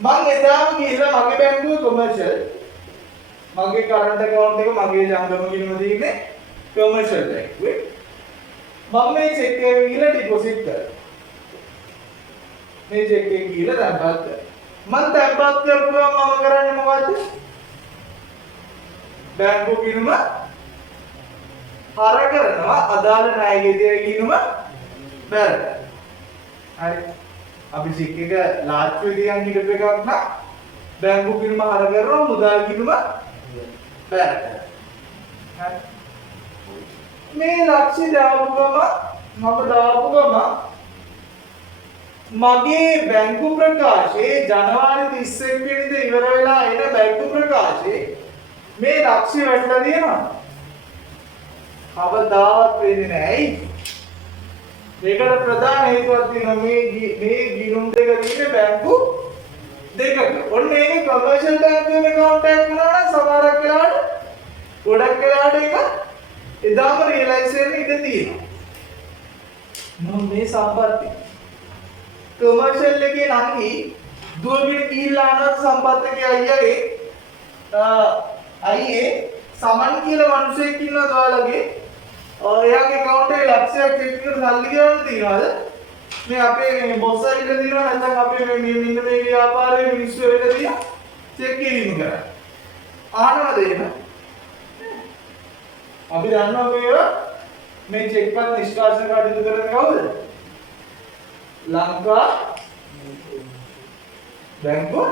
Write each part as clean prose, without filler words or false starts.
මම එදාම ගිහිල්ලා මගේ බැංකුවේ කොමර්ෂල් මගේ කරන්ට් account එක මගේ ජංගම ගිණුම තියෙන්නේ කොමර්ෂල් බැංකුවේ මම මේ චෙක් එක ගිහිල්ලා ඩිපොසිට් කරා මේ චෙක් එක ගිහිල්ලා තැන්පත් කරා මම තැන්පත් කරපුවා මම කරන්නේ මොකද්ද බැංකු ගිණුම හර කරනවා අදාළ ණයගෙදිය ගිණුම බැල හරි අපි චෙක් එක ලාච්චුවේ තියන් හිටපු එකක් නම් බැංකු ගිණුම හර කරනවා මුදල් ගිණුම බැල හරි මේ ලක්ෂ්‍ය දාපු ගම මම දාපු ගම මගේ බැංකු ප්‍රකාශයේ ජනවාරි 31 වෙනිදා ඉවර වෙලා එන බැංකු ප්‍රකාශයේ මේ ලක්ෂ්‍ය වැටලා තියෙනවා කවදාවත් වෙන්නේ නැහැ ඇයි මේකට ප්‍රධාන හේතුවක් තියෙනවා මේ ගිණුම් දෙක තියෙන්නේ බැංකු දෙකක ඔන්න ඒකේ කමර්ෂල් බැංකුවේ account එකක් වුණා නම් සමහරක් වෙලාවට ගොඩක් වෙලාවට ඒක එදාම රියලයිස් වෙන්න ඉඩ තියෙනවා මොන මේ සම්පත්තිය කමර්ෂල් එකේ නංගි දුවගෙන ගිහිල්ලා ආනත් සම්පත්තකේ අයියාගේ අයියේ සමන් කියලා මිනිහෙක් ඉන්නවා ඔයාලගේ එයාගේ account එකේ ලක්ෂයක් චෙක් එකට සල්ලි ගෙවන්න තියනවාද මේ අපේ මේ බොස් අයිල දිනවා නැත්නම් අපේ මේ මෙන්න මේ ව්‍යාපාරයේ මිනිස්සු වෙලා තියා චෙක් කිරීම කරා ආනවද එහෙම අපි දන්නවා මේ චෙක්පත් නිෂ්කාශන කටයුතු කරන්නේ කවුද ලංකා බැංකුව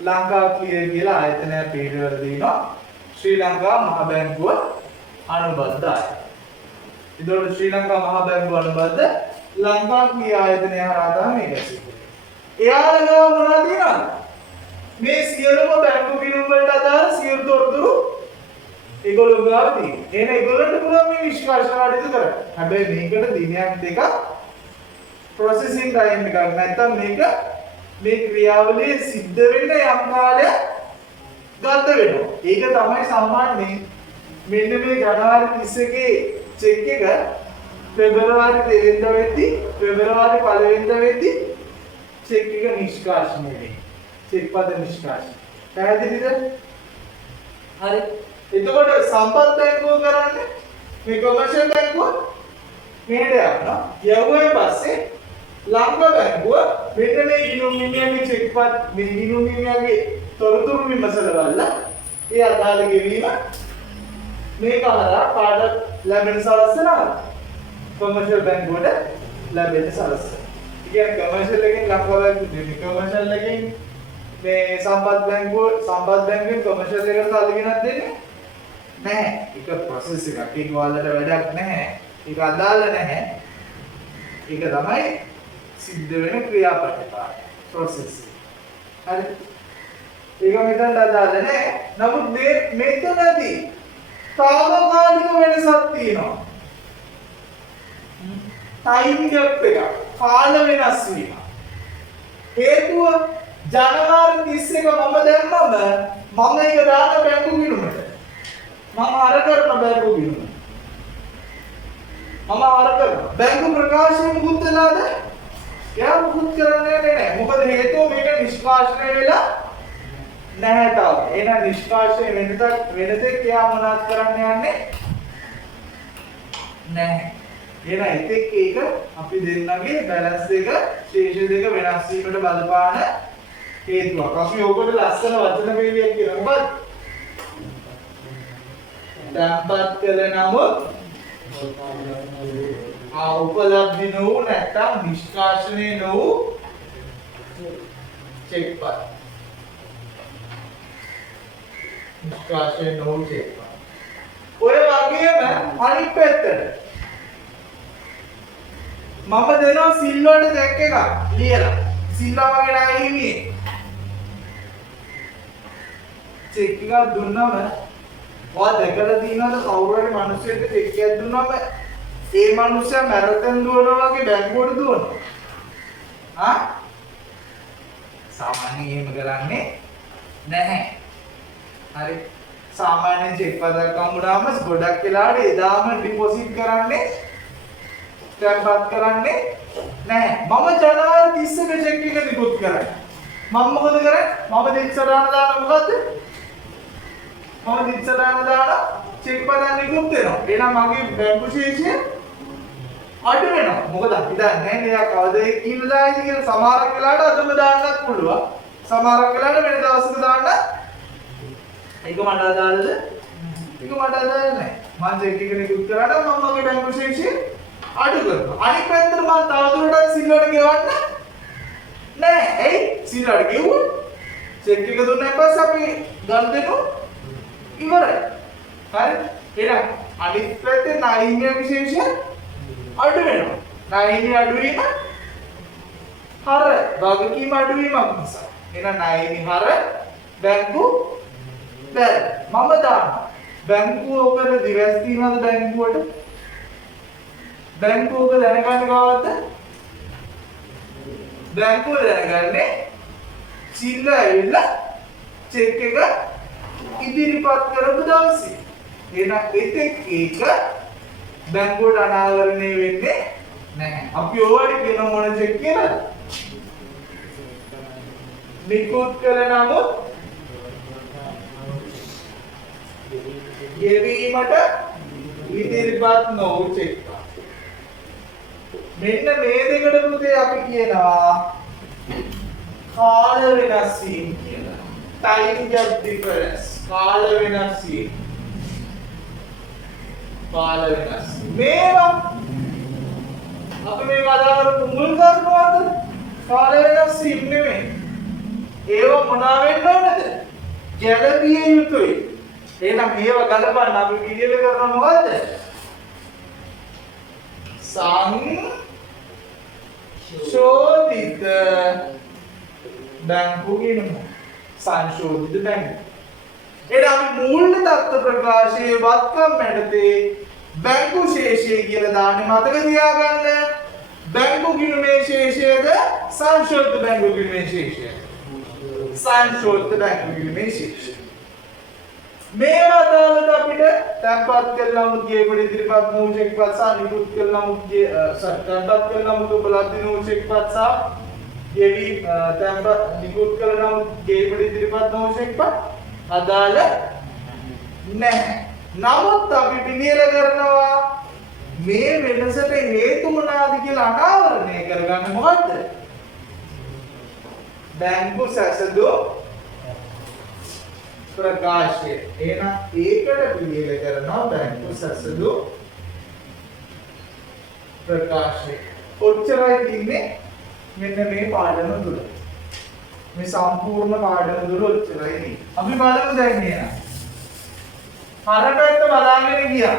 ලංකා ක්ලියර් කියලා ආයතනයක් පිළිවෙල දෙනවා ශ්‍රී ලංකා මහ බැංකුව අනුබද්ධ ආයතනය. ඒතකොට ශ්‍රී ලංකා මහ බැංකුව අනුබද්ධ ලංකා ක්ලියර් ආයතනය හරහා තමයි මේක සිද්ධ. එයාලගාව මොනවද තියෙනවද? මේ සියලුම බැංකු ගිණුම් වලට අදාළ සියලු තොරතුරු ඒගොල්ලෝ ගාව තියෙනවා. එහෙනම් ඒගොල්ලන්ට පුළුවන් මේ නිෂ්කාශන කටයුතු කරන්න. හැබැයි මේකට දිනයක් දෙකක් processing time එකක් නැත්තම් මේක මේ ක්‍රියාවලිය සිද්ධ වෙන්න යම් කාලයක් ගත වෙනවා. ඒක තමයි සාමාන්‍යයෙන් මෙන්න මේ ජනවාරි 31 චෙක් එක පෙබරවාරි 2 වෙනිදා වෙද්දී පෙබරවාරි 1 වෙනිදා වෙද්දී චෙක් එක නිෂ්කාශනය වෙන්නේ. චෙක් පද නිෂ්කාශනය. පැහැදිලිද? හරි. එතකොට සම්පත් බැංකුව කරන්නේ මේ කොමර්ෂල් බැංකුව මෙහෙට යනවා. යවුවෙන් පස්සේ ලංකා බැංකුව මෙන්න මේ ගිණුම් හිමියන්ගේ චෙක්පත් මේ ගිණුම් හිමියන්ගේ තොරතුරු විමසලා බලලා ඒ අදාළ ගෙවීම මේක හරහා කාට ලැබෙන සලස්සනවා කොමර්ෂල් බැංකුවට ලැබෙන සලස්සන. ඒ කියන්නේ කොමර්ෂල් එකෙන් ලංකා බැංකුව කොමර්ෂල් එකෙන් මේ සම්පත් බැංකුවෙන් කොමර්ෂල් එකට සල්ලි ගෙනත් දෙන්නේ නැහැ. ඒක process එකක්. ඒක වලට වැඩක් නැහැ. ඒක අදාළ නැහැ. ඒක තමයි සිද්ධ වෙන ක්‍රියාපටිපාද process. හරි. ඒක මෙතන අදාළ නැහැ. නමුත් මෙතනදී తాවකාලික වෙනසක් තියෙනවා. time gap එක කාල වෙනස් වීම. හේතුව ජනවාරි 31 මම දැම්මම මම ඒක දාන බැංකු ගිණුමට. මම අර කරන බැංකු ගිණුම. මම අර කරන බැංකු ප්‍රකාශය මුකුත් වෙලාද? එයා මුකුත් කරන්නේ නැහැ. මොකද හේතුව මේක නිෂ්කාශනය වෙලා නැහැ තාම. එහෙනම් නිෂ්කාශනය වෙනතෙක් එයා මොනවද කරන්න යන්නේ? නැහැ. එහෙනම් එතෙක් ඒක අපි දෙන්නගේ බැලන්ස් එක ශේෂ දෙක වෙනස් වීමට බලපාන හේතුවක්. අපි ඕකට ලස්සන වචන වේලියක් කියනවා. මොකද? තැන්පත් කළ නමුත් උපලබ්ධි නොවු නැත්නම් නිෂ්කාශනය නොවු චෙක්පත්. නිෂ්කාශනය නොවු චෙක්පත්. ඔය වගේම අනිත් පැත්තට මම දෙනවා සිල්වට චෙක් එකක් ලියලා. සිල්වා වගේ ණය හිමියේ චෙක් එකක් දුන්නම ඔයා දැකලා තියෙනවද කවුරු හරි මිනිහෙක්ට චෙක් එකක් දුන්නම ඒ මිනිහා මැරතන් දුවනවා වගේ බැංකුවට දුවනවා. සාමාන්‍යයෙන් එහෙම කරන්නේ නැහැ. හරි. සාමාන්‍යයෙන් චෙක් පදයක් හම්බුනාම ගොඩක් වෙලාවට එදාම ඩිපොසිට් කරන්නේ තැන්පත් කරන්නේ නෑ. මම ජනවාරි 30ක චෙක් එක නිකුත් කරා. මම මොකද කරන්නේ? මම දිස්සරාන දාන මොකද්ද? මම දිස්සරාන දාන චෙක් පදන් නිකුත් වෙනවා. එහෙනම් මගේ බැංකු ශේෂය අඩු වෙනවා. මොකද අපි දන්නේ නැහැ මෙයා කවදද කියලාද කියලා. සමහරක් වෙලාවට අදම දාන්නත් පුළුවන්. සමහරක් වෙලාවට වෙන දවසක දාන්න. ඒක මට අදාළද? ඒක මට අදාළ නැහැ. මම චෙක් එක නිකුත් කරාට මම මගේ බැංකු ශේෂය අඩු කරනවා. අනිත් පැත්තට මම තවදුරටත් සිල්වට ගෙවන්න නෑ. ඇයි? සිල්වට ගෙවුවොත් චෙක් එක දුන්නාන් පස්සේ අපි ගන්න දෙනවා ඉවරයි. හරි? එහෙනම් අනිත් පැත්තේ ණයීමේ විශේෂය අඩු වෙනවා. ණයීමේ අඩු වීම හර වගකීම් අඩු වීමක් නිසා. එහෙනම් ණයීමේ හර බැංකු දැන් මම දාන්න බැංකුව ඔකර දිවස් තියනවාද බැංකුවට? බැංකුවක දැනගන්න කවද්ද? බැංකුව දැනගන්නේ සිල්ල ඇවිල්ලා චෙක් එක ඉදිරිපත් කරපු දවසේ. එහෙනම් එතෙක් ඒක බැංකුවට අනාවරණය වෙන්නේ නැහැ. අපි ඕවට කියන මොන චෙක් කියලාද? නිකුත් කළ නමුත් ගෙවීමට ඉදිරිපත් නොවු චෙක්. මෙන්න මේ දෙකට පුතේ අපි කියනවා කාල වෙනස් වීම කියලා. time gap difference. කාල වෙනස් වීම. කාල වෙනස්. මේවා අපි මේ කතා කරපු මුල් කරුණාද? කාල වෙනස් වීම නෙමෙයි. ඒව මොනවා වෙන්න ඕනද? ගැළපිය යුතුයි. එහෙනම් මේවා ගලපන්න අපි පිළියෙල කරනවා මොකද්ද? සංශෝධිත බැංකු ගිණුම. සංශෝධිත බැංකු. එහෙනම් අපි මූල්‍ය තත්ත්ව ප්‍රකාශයේ වත්කම් යටතේ බැංකු ශේෂය කියලා දාන්නේ මතක තියාගන්න. බැංකු ගිණුමේ ශේෂයද සංශෝධිත බැංකු ගිණුමේ ශේෂයද? සංශෝධිත බැංකු ගිණුමේ ශේෂය. මේවා දාලද අපිට තැන්පත් කළා නමුත් ගේපඩ ඉදිරිපත් නෝ චෙක් පත් සහ නිකුත් කළා නමුත් තැන්පත් කළා නමුත් උපලබ්ධ නෝ චෙක් පත් සහ ගෙවි තැන්පත් නිකුත් කළා නමුත් ගේපඩ ඉදිරිපත් නෝ චෙක් පත් අදාළ නැහැ. නමුත් අපි පිළියෙල කරනවා මේ වෙනසට හේතු මොනවාද කියලා අනාවරණය කරගන්න මොකද්ද? බැංකු සැසඳුම් ප්‍රකාශය. එහෙනම් ඒකට පිළියෙල කරනවා බැංකු සැසඳුම් ප්‍රකාශය. ඔච්චරයි තින්නේ මෙන්න මේ පාඩම තුල. මේ සම්පූර්ණ පාඩම තුල ඔච්චරයි නේ. අපි බලමු දැන් නේද? හරපැත්ත බලාගෙන ගියා.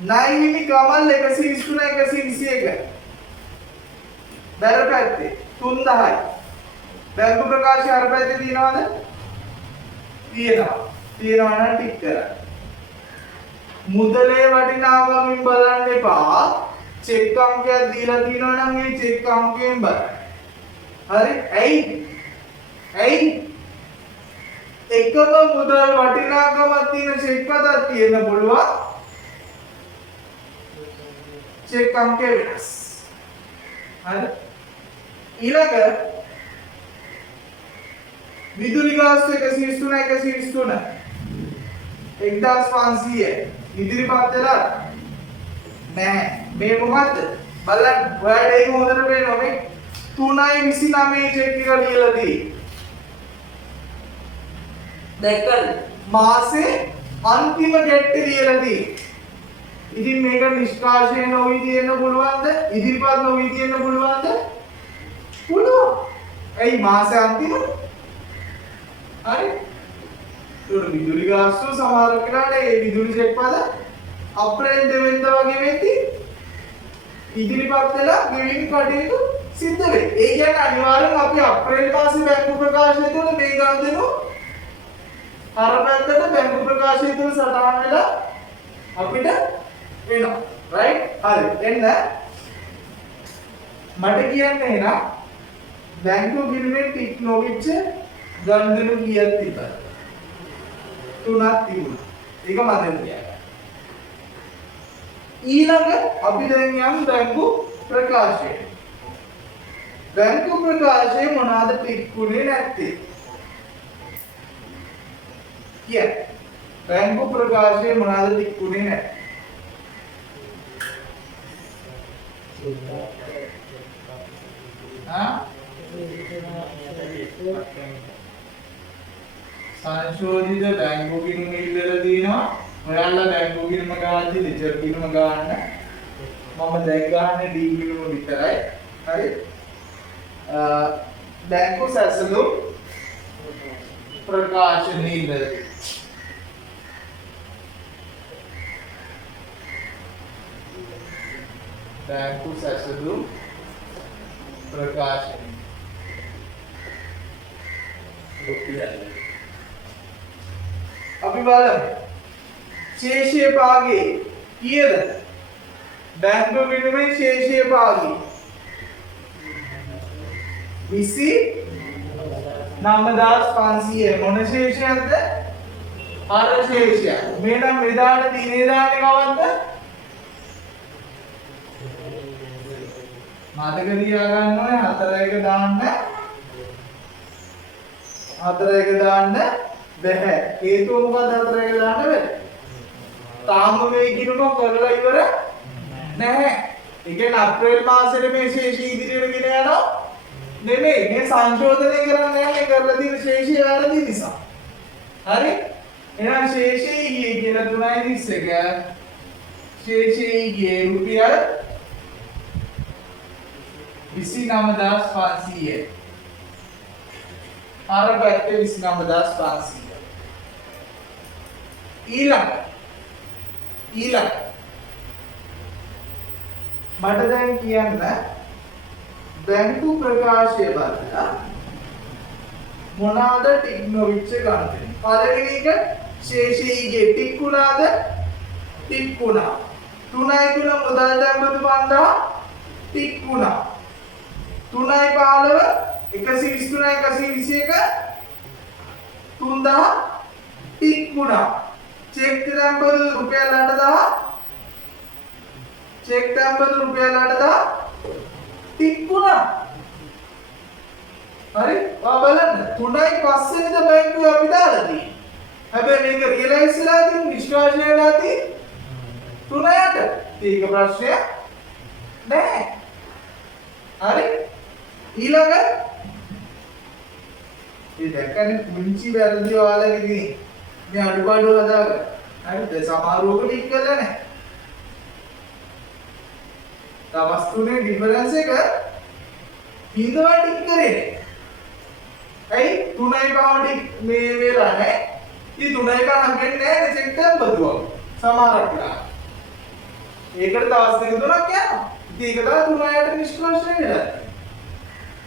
ණයහිමි කමල් 123 121. බැර පැත්තේ 3000යි. බැංකු ප්‍රකාශය අර පැත්තේ තියනවද? තියෙනවා. තියෙනවා නම් ටික් කරන්න. මුදලේ වටිනාකමින් බලන්න එපා. චෙක් අංකයක් දීලා තියෙනවා නම් ඒ චෙක් අංකයෙන් බලන්න. හරි? ඇයි? එකම මුදල් වටිනාකමක් තියෙන චෙක් පතක් තියෙන්න පුළුවන්. චෙක් අංකය වෙනස්. හරි? ඊළඟ විදුලි ගාස්තු 123 1500 ඉදිරිපත් වෙලා නැහැ. මේ මොකද්ද? බලන්න ඔයාලට ඒක හොඳට පේනවා මේ 3.29 චෙක් එක ලියලා තියෙන්නේ. දැක්කද? මාසේ අන්තිම ගැට්ටේ ලියලා තියෙන්නේ. ඉතින් මේක නිෂ්කාශනය නොවි තියෙන්න පුළුවන්ද? ඉදිරිපත් නොවි තියෙන්න පුළුවන්ද? පුළුවන්. ඇයි මාසේ අන්තිම? හරි. ඒක විදුලි ගාස්තු සමහර වෙලාවට ඒ විදුලි චෙක් පද අප්‍රේල් 2 වෙනිදා වගේ වෙද්දි ඉදිරිපත් වෙලා ගෙවින් කටයුතු සිද්ධ වෙයි. ඒ කියන්නේ අනිවාර්යෙන් අපි අප්‍රේල් මාසේ බැංකු ප්‍රකාශය තුළ මේ ගන්න දෙනවා. අර පැත්තට බැංකු ප්‍රකාශය තුළ සටහන් වෙලා අපිට වෙනවා. රයිට්? හරි. එන්න මට කියන්නේ එහෙනම් බැංකු ගිණුමේ ටික් නොවිච්ච ගණන් කීයක් තිබ්බද? 3ක් තිබුණා. ඒක මම දැන් කියනවා. ඊළඟ අපි දැන් යමු බැංකු ප්‍රකාශයට. බැංකු ප්‍රකාශයේ මොනවාද ටික්ුනේ නැත්තේ? කිය. බැංකු ප්‍රකාශයේ මොනවාද ටික්ුනේ නැත්තේ? සංශෝධිත බැංකු ගිණුම ඉල්ලලා දිනවා. ඔයාලා බැංකු ගිණුම ගාද්දි ලෙජර් ගිණුම ගන්න. මම දැන් ගන්නේ ඩී ගිණුම විතරයි. හරි? බැංකු සැසඳුම් ප්‍රකාශන ඉල්ලලා. බැංකු සැසඳුම් ප්‍රකාශන අපි බලමු ශේෂය භාගයේ කීයද? බැංකු ගිණුමේ ශේෂය භාගය 29500. මොන ශේෂයක්ද? අර ශේෂය. මේ නම් මෙදාට දිනේ දාන්නේ කවද්ද? මතක තියාගන්න ඕනේ 4 එක දාන්න 4 එක දාන්න බැහැ. හේතුව මොකක්ද 4 එක දාන්න බැහැ? තාම මේ ගිණුම කරලා ඉවර නැහැ. ඒ කියන්නේ අප්‍රේල් මාසෙට මේ ශේෂය ඉදිරියට ගෙන යනවා නෙමෙයි. මේ සංශෝධනය කරන්න යන්නේ කරලා තියෙන ශේෂය වැරදි නිසා. හරි? එහෙනම් ශේෂය ගියේ කියලා 3.21 ශේෂය ගියේ රුපියල් 29500. අර පැත්තේ 29500. ඊළඟ මට දැන් කියන්න බැංකු ප්‍රකාශය බලලා මොනවාද ටික් නොවිච්ච ගන්න. පළවෙනි එක ශේෂීගේ ටික් වුණාද? ටික් වුණා. 3.3 මුදල් දැම්මතු 5000 ටික් වුණා. 3.15 123 121 3000 ටික් වුණා. චෙක් දැම්මතු රුපියල් 8000 චෙක් දැම්මතු රුපියල් 8000 ටික් වුණා. හරි? ඔයා බලන්න 3යි 5 වෙනිද බැංකුවේ අපි දාලා තියෙන්නේ. හැබැයි මේක රියලයිස් වෙලා තියෙන නිෂ්පාදනය වෙලා තියෙන්නේ 3ට. ඒක ප්‍රශ්නයක් නෑ. හරි? ඊළඟ මේ දැක්කනේ පුංචි වැරදි ඔයාලගේ මේ අඩුපාඩු හදාගන්න. හරිද? සමහරවක ටික් කරලා නැහැ. තවස් තුනේ ඩිෆරන්ස් එක හින්දවා ටික් කරේ. ඇයි 3යි පාවටි මේ වෙලා නැහැ. ඉතින් 3යි පාව හම්බෙන්නේ නැහැ චෙක් දැම්බදුවා. සමහරක් වෙලා. ඒකට තවස් දෙක තුනක් යනවා. ඉතින් ඒක තමයි 3යට නිෂ්පාදනය වෙලා.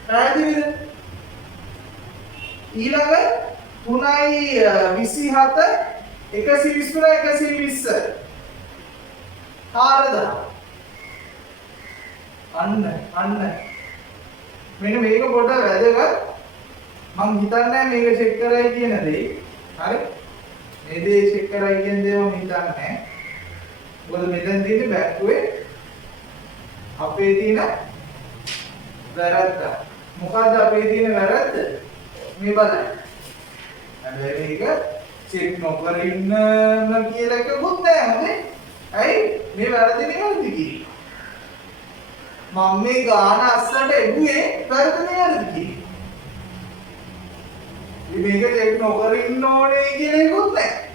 පැහැදිලිද? ඊළඟ 3.27 120 4000 අන්න මෙන්න මේක පොඩ්ඩක් වැදගත්. මම හිතන්නේ මේක චෙක් කරයි කියන දේ. හරි? මේ දේ චෙක් කරයි කියන දේ මම හිතන්නේ. මොකද මෙතන තියෙන්නේ බැංකුවේ අපේ තියෙන වැරද්ද. මොකද්ද අපේ තියෙන වැරද්ද? මේ බලන්න. හැබැයි මේක චෙක් නොකර ඉන්න කියලා එකකුත් නැහැ නේ. ඇයි? මේ වැරදි නෙවෙයි කිව්වේ. මම මේ ගාන අස්සට එන්නේ වැරදි නෙවෙයි. මේක චෙක් නොකර ඉන්න ඕනේ කියලා එකකුත් නැහැ.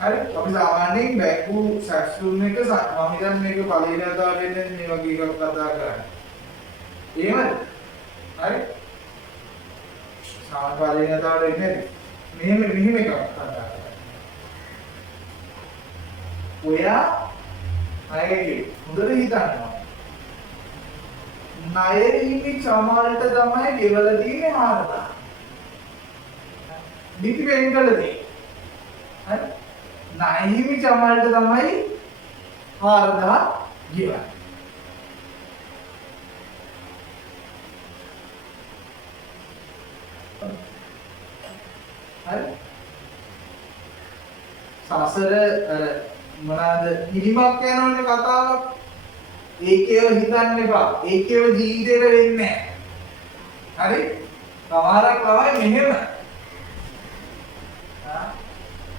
හරි? අපි සාමාන්‍යයෙන් බැංකු සැක්සුම් එක මම හිතන්නේ මේක පළවෙනි අතාවෙන්නේ මේ වගේ එකක් කතා කරන්නේ. එහෙමද? හරි? සාමාන්‍යයෙන් අතාවට එන්නේ මෙහෙම එකක් කතා කරන්නේ. ඔයා අයගේ හොඳට හිතන්න. ණය හිමි සමාල්ට තමයි ගෙවලා තියෙන්නේ 4000. නිති වෙන්කලදී. හරි? ණය හිමි සමාල්ට තමයි 4000 ගෙවන්නේ. හරි? සසර මොනවාද හිලිමක් යනවනේ කතාවක්. ඒකේව හිතන්න එපා. ඒකේව ජීවිතේට වෙන්නේ නැහැ. හරි? සමහරක් ළමයි මෙහෙම.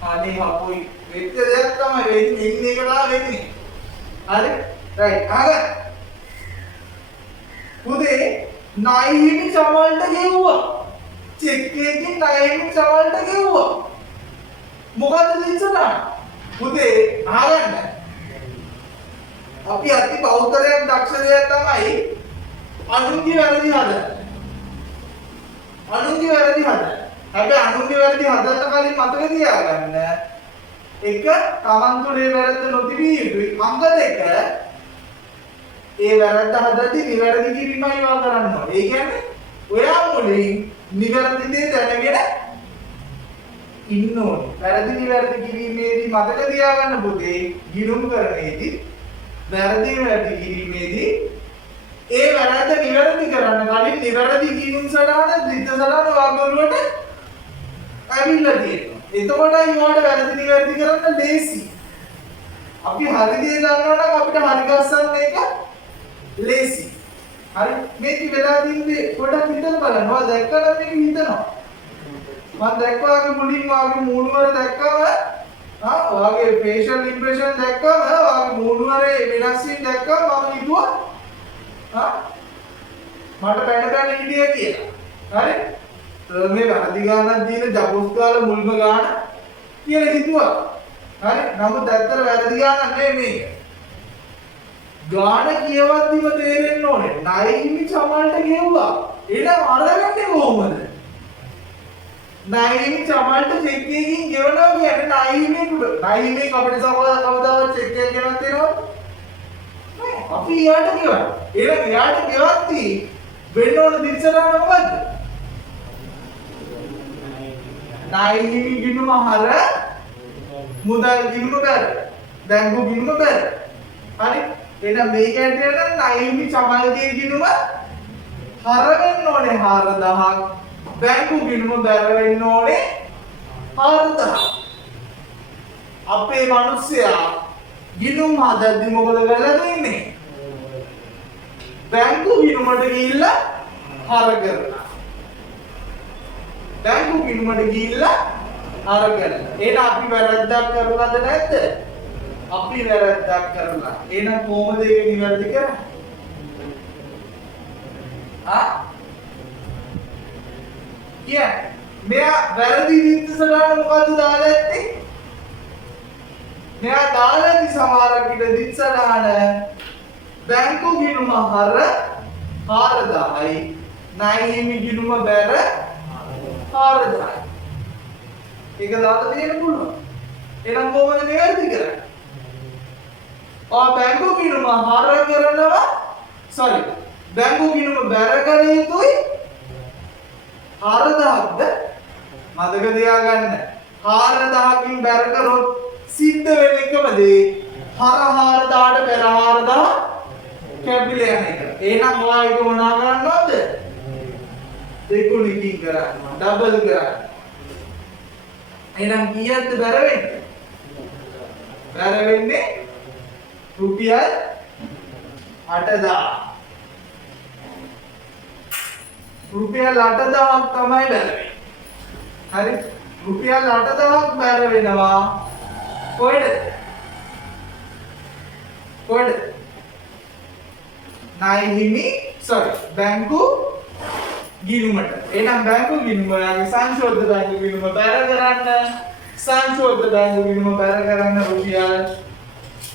අනේ හපොයි වෙච්ච දෙයක් තමයි වෙන්නේ. ඉන්නේ ඒකට වෙන්නේ. හරි? රයිට්. අහගන්න. පුතේ නයිහිමි සමල්ට ගෙව්වා. චෙක් එකකින් නයිහිමි සමල්ට ගෙව්වා. මොකද්ද ඉස්සරහ? පුතේ අහගන්න. අපි අති බෞද්ධයන් දක්ෂ දෙයක් තමයි අනුන්ගේ වැරදි හදන්න. අනුන්ගේ වැරදි හදන්න. හැබැයි අනුන්ගේ වැරදි හදන්න කලින් මතක තියාගන්න. එක තමන් තුළේ වැරද්ද නොතිබිය යුතුයි. අංග දෙක ඒ වැරද්ද හදද්දී නිවැරදි කිරීමයි වා කරන්න ඕනේ. ඒ කියන්නේ ඔයා මුලින් නිවැරදි දේ දැනගෙන ඉන්න ඕනේ. වැරදි නිවැරදි කිරීමේදී මතක තියාගන්න පුතේ ගිණුම් කරන්නේදී වැරදි කිරීමේදී ඒ වැරද්ද නිවැරදි කරන්න කලින් නිවැරදි ගිණුම් සටහන ද්විත සටහන වගවලට ඇවිල්ලා තියෙනවා. එතකොටයි ඔයාලට වැරදි නිවැරදි කරන්න ලේසි. අපි හරි දේ දන්නවා නම් අපිට හරි ගස්සන්න එක ලේසි. හරි මේක වෙලා තින්නේ පොඩක් හිතලා බලන්න. ඔයා දැක්කම මේක හිතනවා. මම දැක්වාගේ මුලින් වාගේ මූණ වල දැක්කම ඔයාගේ facial impression දැක්කම ඔයාගේ මූණ වලේ වෙනස් වීම දැක්කම මම හිතුවා මට පැන හිටියේ කියලා. හරි? මේ වැරදි ගානක් දින ජපොස් කාලා මුල්ම ගාන කියලා හිතුවා. හරි? නමුත් ඇත්තට වැරදි ගානක් නෙමෙයි මේක. ගාන කියවද්දිම තේරෙන්න ඕනේ. නයිහිමි සමල්ට ගෙව්වා. එහෙනම් අරගන්නේ කොහොමද? නයිහිමි සමල්ට චෙක් එකකින් ගෙවනවා කියන්නේ නයිහිමි අපිට කවදාවත් චෙක් එකක් ගෙනත් දෙනවද? නෑ. අපි යාට ගෙවනවා. එහෙනම් යාට ගෙවද්දී වෙන්න ඕන දිර්සන මොකද්ද? නයිහිමි ගිණුම හර මුදල් ගිණුම බැර. බැංකු ගිණුම බැර. හරි? එහෙනම් මේක ඇතුළේ නම් නයිහිමි සමල්ගේ ගිණුම හර වෙන්න ඕනේ 4000ක්. බැංකු ගිණුම බැර වෙන්න ඕනේ 4000ක්. අපේ මිනිස්සයා ගිණුම් හදද්දි මොකද වෙලා තියෙන්නේ? බැංකු ගිණුමට ගිහිල්ලා හර කරනවා. බැංකු ගිණුමට ගිහිල්ලා හර කරනවා. එහෙනම් අපි වැරද්දක් කරුණාද නැද්ද? අපි වැරද්දක් කරලා. එහෙනම් කොහොමද ඒක නිවැරදි කරන්නේ? මෙයා වැරදි දිත්තසලට මොකද්ද දාලා ඇත්තේ? මෙයා දාලා ඇති සමහරක් විට දිත්තසලහන බැංකු ගිණුම හර 4000යි නයිහිමි ගිණුම බැර 4000යි. ඒක දාලා දෙන්න පුළුවන්. එහෙනම් කොහොමද නිවැරදි කරන්නේ? බැංකු ගිණුම හර කරනවා බැංකු ගිණුම බැර කර යුතුයි 4000ක්ද මතක තියාගන්න. 4000කින් බැර කරොත් සිද්ධ වෙන එකම දේ හර 4000ට බැර 4000 කැපිලා යන එක. එහෙනම් ඔයා ඒක මොනවා කරන්න ඕනද? දෙගුණකින් කරන්න. ඩබල් කරන්න. එහෙනම් කීයක්ද බැර වෙන්නේ? බැර වෙන්නේ රුපියල් 8000. රුපියල් 8000ක් තමයි බැර වෙන්නේ. හරි? රුපියල් 8000ක් බැර වෙනවා. කොහෙද? නයිහිමි බැංකු ගිණුමට. එහෙනම් බැංකු ගිණුම යාගේ සංශෝධිත බැංකු ගිණුම බැර කරන්න. සංශෝධිත බැංකු ගිණුම බැර කරන්න රුපියල්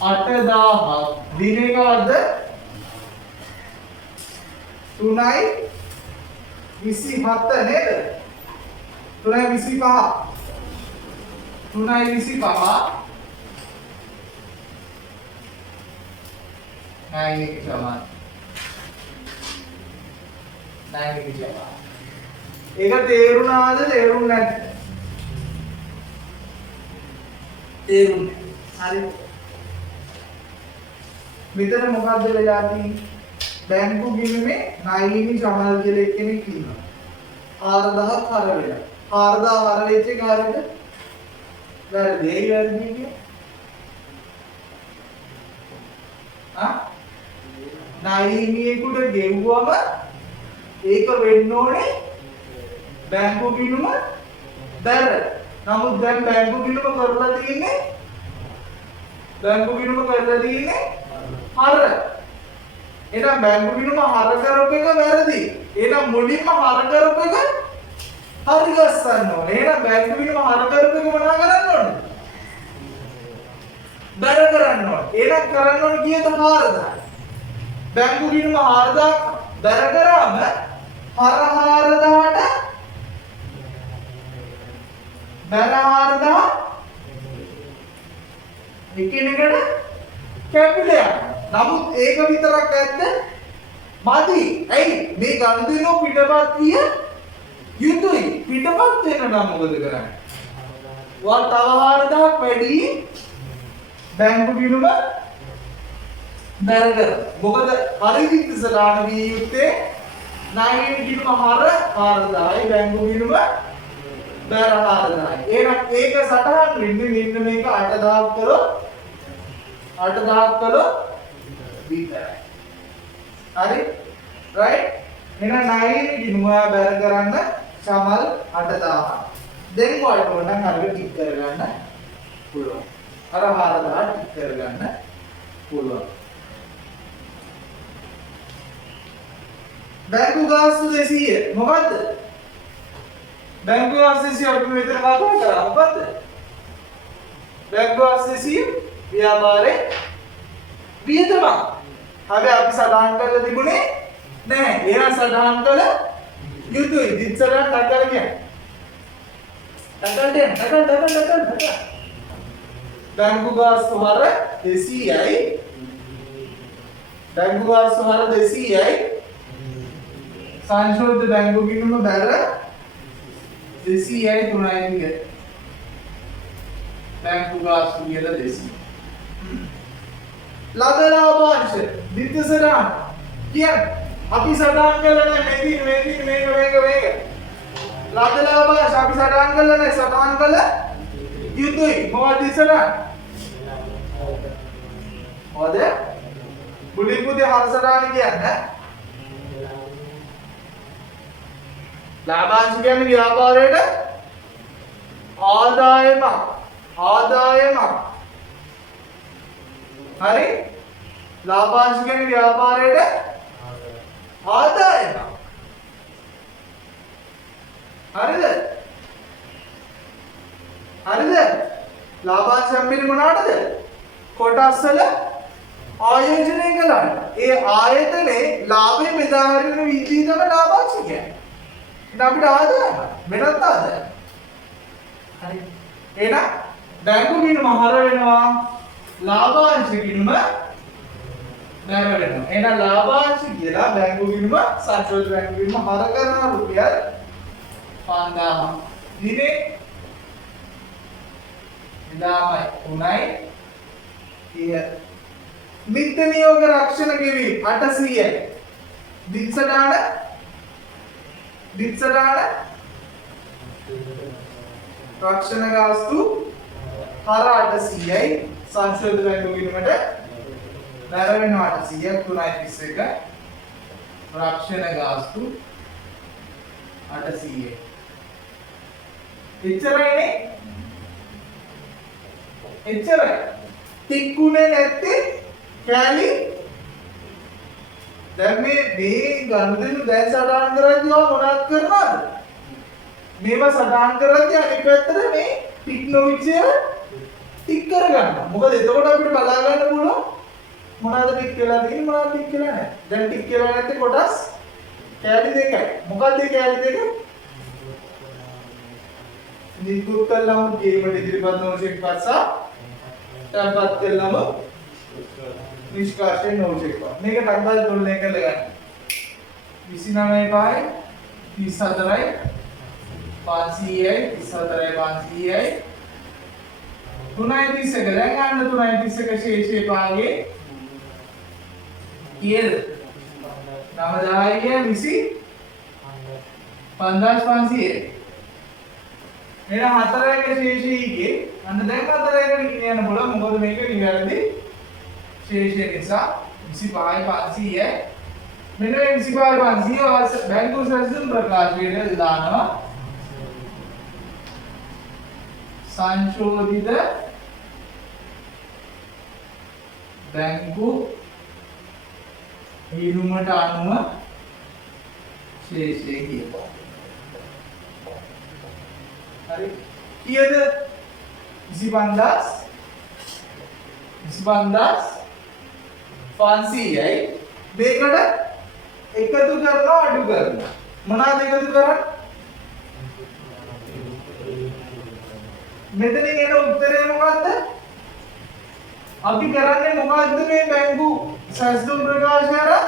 8000ක්. දිනේ කවද්ද? 3.27 නේද? 3.25. 3.25. නයිහිමි සමාන. නයිහිමි සමාන. ඒක තේරුණාද තේරුන්නේ නැද්ද? තේරුණේ. හරි. මෙතන මොකද්ද වෙලා තියෙන්නේ? බැංකු ගිණුමේ නයිහිමි සමල් කියලා කෙනෙක් ඉන්නවා. 4000ක් හර වෙලා. 4000 හර වෙච්ච එක හරියද? වැරදි කියන්නේ. 4000 හර වෙලා 4000 කැපිලා යනවා. 4000 කැපිලා යනවා. 4000 කැපිලා ණයනියෙකුට ගෙව්වම ඒක වෙන්න ඕනේ බැංකු ගිණුම බැර. නමුත් දැන් බැංකු ගිණුම කරලා තියෙන්නේ හර. එහෙනම් බැංකු ගිණුම හර කරපු එක වැරදි. එහෙනම් මුලින්ම හර කරපු එක හරි ගස්සන්න ඕනේ. එහෙනම් බැංකු ගිණුම හර කරපු එක මොනවා කරන්න ඕනේ? බැර කරන්න ඕනේ. එහෙනම් කරන්න ඕනේ කීයද 4000. බැංකු ගිණුම 4000 බැර කරාම හර 4000ට බැර 4000 එකිනෙකට කැපිලා යනවා. නමුත් ඒක විතරක් ඇත්ද? මදි. ඇයි? මේ ගනුදෙනුව පිටපත් විය යුතුයි. පිටපත් වෙන නම් මොකද කරන්නේ? වා තව 4000ක් වැඩි බැංකු ගිණුම බැර කර. මොකද පරිවිත සලාන විය යුත්තේ ණයනිය ගිණුම හර 4000යි බැංකු ගිණුම බැර 4000යි. එහෙනම් ඒක සටහන් වෙන්නේ මෙන්න මේක 8000ක් කරොත් විතරයි. හරි? රයිට්? එහෙනම් ණයනිය ගිණුම බැර කරන්න සමල් 8000. දැන් ඔයාලට ඕන නම් අරක ටික් කරගන්න පුළුවන්. අර 4000 ටික් කරගන්න පුළුවන්. බැංකු ගාස්තු 200 මොකද්ද? බැංකු ගාස්තු 200 අපි මෙතන කතා කරා මොකද්ද? බැංකු ගාස්තු 200 ව්‍යාපාරේ වියදම. හැබැයි අපි සටහන් කරලා තිබුණේ නැහැ. එහෙනම් සටහන් කළ යුතුයි. දිස්සරන් ටකල් කියන්නේ. ටකල්. බැංකු ගාස්තු හර 200යි. බැංකු ගාස්තු හර 200යි. සංශෝධිත බැංකු ගිණුම බැර 200යි 3යි විය. බැංකු ගාස්තු කියලා 200. ලද ලාභාංශ දිත්තසරණ කියන්නේ අපි සටහන් කළා නැහැ මේක. ලද ලාභාංශ අපි සටහන් කළා නැහැ සටහන් කළ යුතුයි. මොකද ඉස්සරහ? මොකද? මුලින් පුතේ හර සටහන කියන්නේ ලාභාංශ කියන්නේ ව්‍යාපාරයට ආදායමක්. හරි? ලාභාංශ කියන්නේ ව්‍යාපාරයට ආදායමක්. හරිද? ලාභාංශ හම්බෙන්නේ මොනවටද? කොටස් වල ආයෝජනය කළාට. ඒ ආයතනයේ ලාභය බෙදා හරින විදිහ තමයි ලාභාංශ කියන්නේ. අපිට ආදායම වෙනත් ආදායම. හරි. එහෙනම් බැංකු ගිණුම හර වෙනවා ලාභාංශ ගිණුම බැර වෙනවා. එහෙනම් ලාභාංශ කියලා බැංකු ගිණුම සංශෝධිත බැංකු ගිණුම හර කරන රුපියල් 5000. දිනේ ඉදාමයි 3යි කිය. විත්ත නියෝග රක්ෂණ ගෙවීම 800යි. දිස්සඩාන රක්ෂණ ගාස්තු හර 800යි. සංශෝධිත බැංකු ගිණුමට බැර වෙනවා 800ක් 3.31. රක්ෂණ ගාස්තු 800යි. එච්චරයිනේ. ටික්කුනේ නැත්තේ කැලි. දැන් මේ ගනුදෙනු දැන් සටහන් කරද්දී මොනවද කරනවද? මේවා සටහන් කරද්දී අනිත් පැත්තට මේ ටික් නොවිච්චය ටික් කරගන්න. මොකද එතකොට අපිට බලා ගන්න පුළුවන් මොනවද ටික් වෙලා තියෙන්නේ මොනවද ටික් වෙලා නැහැ. දැන් ටික් වෙලා නැත්තේ කොටස් කැලි දෙකයි. මොකක්ද මේ කැලි දෙක? නිකුත් කළාම ගේමට ඉදිරිපත් නොවන පස්සා තැන්පත් කළාම නිෂ්කාශය නොවන එක. මේක ටක්බල් තොලනේ කරලා ගන්න. 29යි 34යි 500යි 34යි 500යි 3.31 දැන් ගන්න 3.31 ශේෂයේ පාගේ කීයද? 9000යි 20500යි. එහෙනම් 4ක ශේෂයේ අන්න දැන් 4කට ගෙනියන්න පුළුවන්. මොකද මේක නිවැරදි ශේෂය නිසා 25,500 මෙන්න මේ 25,500 බැංකු සැලසුම් ප්‍රකාශයට දානවා සංශෝධිත බැංකු හිරුමට අනුව ශේෂය කියනවා. හරි. කීයද? 25,500යි. මේකට එකතු කරනවා අඩු කරනවා. මොනවාද එකතු කරන්නේ? මෙතනින් එන උත්තරය මොකද්ද? අපි කරන්නේ මොකද්ද මේ බැංකු සැලසුම් ප්‍රකාශ කරා?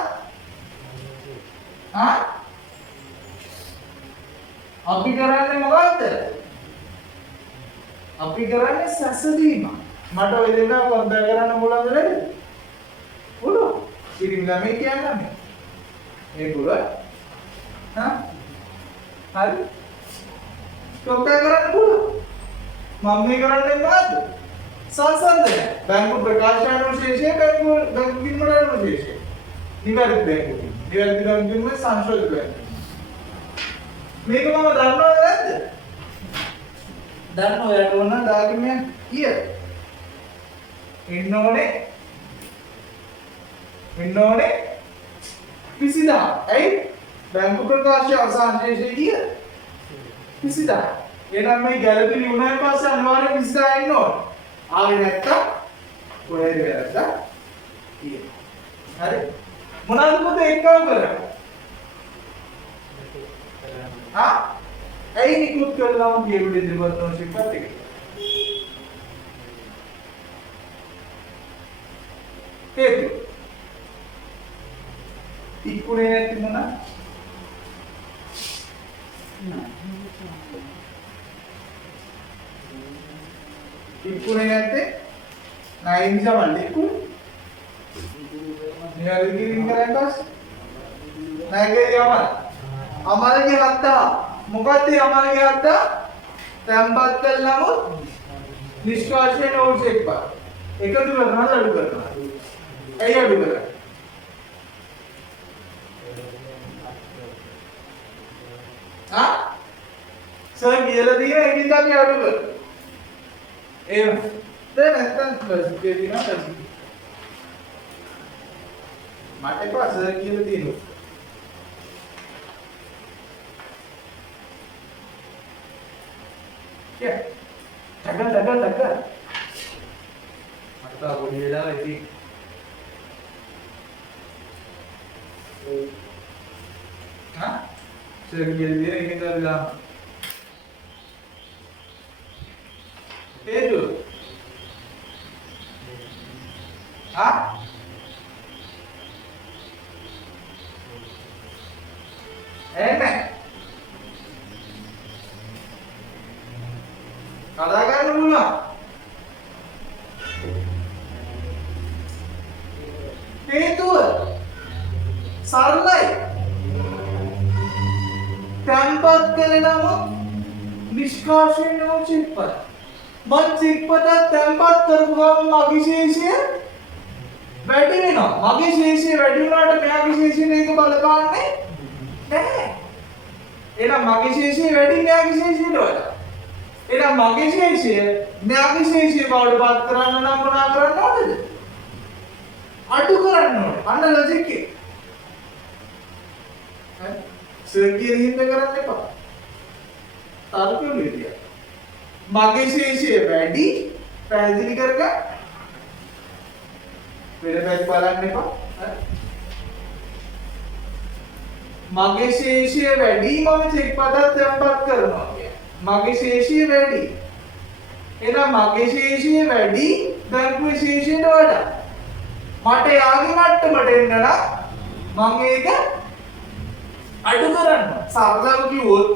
අපි කරන්නේ මොකද්ද? අපි කරන්නේ සැසඳීම. මට ඔය දෙන්න කම්පයර් කරන්න පුළුවන්ද නේද? පුළුවන්. ඉතින් ළමයි කියන්නේ මේ. ඒ පුළුවන්. හරි. කම්පයර් කරන්න පුළුවන්. මම මේ කරන්නේ මොකද්ද? සංසන්දනය. බැංකු ප්‍රකාශානුශේෂය බැංකු කිම්මරානුශේෂය. නිවැරදි බැංකු. නිවැරදි බැංකුවේ සංශෝධිත බැංකු. මේක මම දන්නවද නැද්ද? දන්න ඔයාලට ඕන දාගෙන යන්න. කීයද? එන්න ඕනේ 20000. ඇයි? බැංකු ප්‍රකාශය අවසාන ශේෂය කීයද? 20000. එහෙනම් මේ ගැළපෙලි උනායින් පස්සේ අනිවාර්යෙන් 20000 ඉන්න ඕනේ. ආවේ නැත්තම් කොහෙද වැරද්දා කියනවා. හරි? මොනවද පුතේ එක්කව කරන්නේ? ඇයි නිකුත් කළාම කියුවේ ඉදිරිපත් කරන ශිල්පත් එක? හේතුව ඉක්ුණේ නැති මොනවා? ඉක්ුණේ නැත්තේ නයින් සමන් ඉක්ුණේ නිවැරදි කිරීම කරන් පස්සේ නැගේ යමන අමරගේ හත්තා මොකක්ද අමරගේ හත්තා තැම්පත් කළ නමුත් නිෂ්කාශනය නෝට්ස් එක්පත් එකතු කරනවා අඩු කරනවා. ඇයි අඩු කරන්නේ? සර් කියලා තියෙන එකකින් අපි අඩු කරනවා. එහෙම. දැන් නැත්තම් ප්ලස් එකේ දිනා ප්ලස් එක. මට එපා සර් කියලා තියෙනවා. යා. ටක. මට පොඩි වෙලාවක් ඉතින් සර් කියලා තියෙන එකකින් තමයි දාන්න. හේතුව එන්නේ කතා කරන්න පුළුවන්. හේතුව සරලයි. තැන්පත් කළ නමුත් නිෂ්කාශනය නොචිත්පත්. මං චිත්පතත් තැන්පත් කරපු ගමන් මගේ ශේෂය වැඩි වෙනවා. මගේ ශේෂය වැඩි වුණාට මෙයාගේ ශේෂයට ඒක බලපාන්නේ නැහැ. එහෙනම් මගේ ශේෂය වැඩි මෙයාගේ ශේෂයට වඩා. එහෙනම් මගේ ශේෂය මෙයාගේ ශේෂය බවට පත් කරන්න නම් මොනවා කරන්න ඕනද? අඩු කරන්න ඕනේ. අන්න ලොජික් එක. හරි? සර්කියල් හින්ද කරන්න එපා. තර්කෙ විදියට. මගේ ශේෂය වැඩි පැහැදිලි කරගන්න. වෙන පැත්ත බලන්න එපා. හරි? මගේ ශේෂය වැඩි මම චෙක්පතත් තැන්පත් කරනවා. මගේ ශේෂය වැඩි. එහෙනම් මගේ ශේෂය වැඩි බැංකුවේ ශේෂයට වඩා. මට යාගේ මට්ටමට එන්න නම් මම ඒක අඩු කරන්න. සරලව කිව්වොත්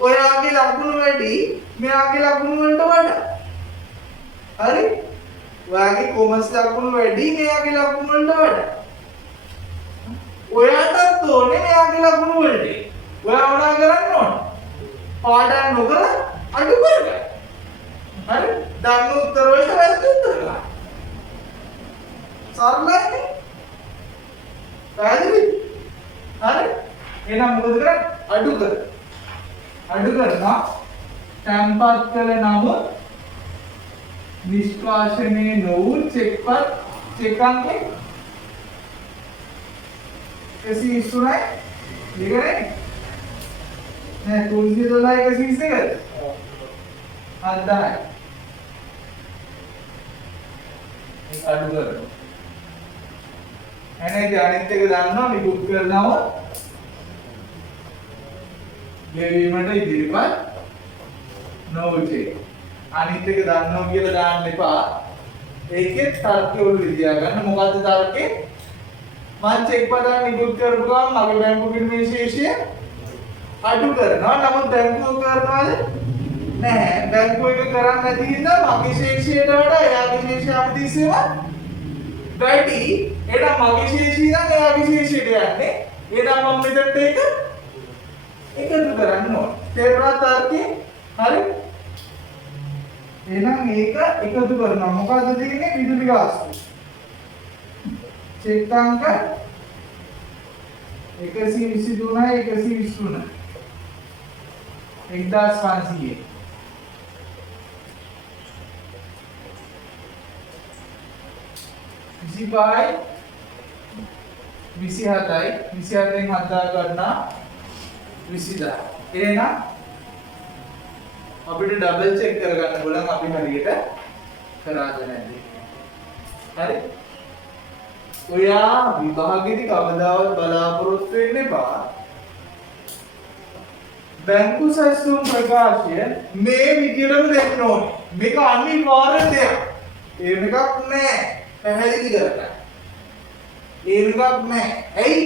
ඔයාගේ ලකුණු වැඩි මෙයාගේ ලකුණු වලට වඩා. හරි? ඔයාගේ කොමර්ස් ලකුණු වැඩි මෙයාගේ ලකුණු වලට වඩා. ඔයාටත් ඕනේ මෙයාගේ ලකුණු වලට. ඔයා මොනා කරන්න ඕන? පාඩම් නොකර අඩු කරගන්න. හරි? දන්න උත්තර වලට වැරදි උත්තර ගන්න. සරලයි. පැහැදිලිද? හරි. එහෙනම් මොකද කරන්නේ? අඩු කර. අඩු කරනවා. තැන්පත් කළ නමුත් නිෂ්කාශනය නොවු චෙක් අංකේ 123යි. දෙකනේ. නෑ 312 122ද? 7000යි. ඒක අඩු කරනවා. එනේ අනිත් එක දන්නවා නිකුත් කරනව ගෙවීමට ඉදිරිපත් නොවේ. අනිත් එක දන්නවා කියලා දාන්න එපා. ඒකේ තර්කය වල ලියා ගන්න. මොකද්ද තර්කේ? මම චෙක් පදා නිකුත් කරපු ගමන් මගේ බැංකු පිටුමේ ශේෂය අඩු කරනවා. නමුත් බැංකුව කරනවද? නැහැ. බැංකුව එක කරන්නේ නැති හින්දා මගේ ශේෂයට වඩා එයාගේ ශේෂය අපිටිසෙම වැඩි. එහෙනම් මගේ ශේෂය නම් එයාගේ ශේෂයට යන්නේ. එහෙනම් මම මෙතනට ඒක එකතු කරන්න ඕන. තේරුණා තර්කේ? හරි. එහෙනම් ඒක එකතු කරනවා. මොකද්ද තියෙන්නේ? විදුලි ගාස්තු. චෙක් අංක 123යි 123. 1500. 25යි 27යි 27න් 7000 ගන්නා 20000. එහෙනම් අපිට ඩබල් චෙක් කරගන්න බලන්න අපි හරියට කරාද නැද්ද? හරි. ඔයා විභාගෙදි කවදාවත් බලාපොරොත්තු වෙන්න එපා. බැංකු සැසුම් ප්‍රකාශය මේ විදිහටම දෙන්න ඕනේ. මේක අනිවාර්ය දෙයක්. එහෙම එකක් නැහැ. පැහැදිලි කරගන්න. එහෙම එකක් නැහැ. ඇයි?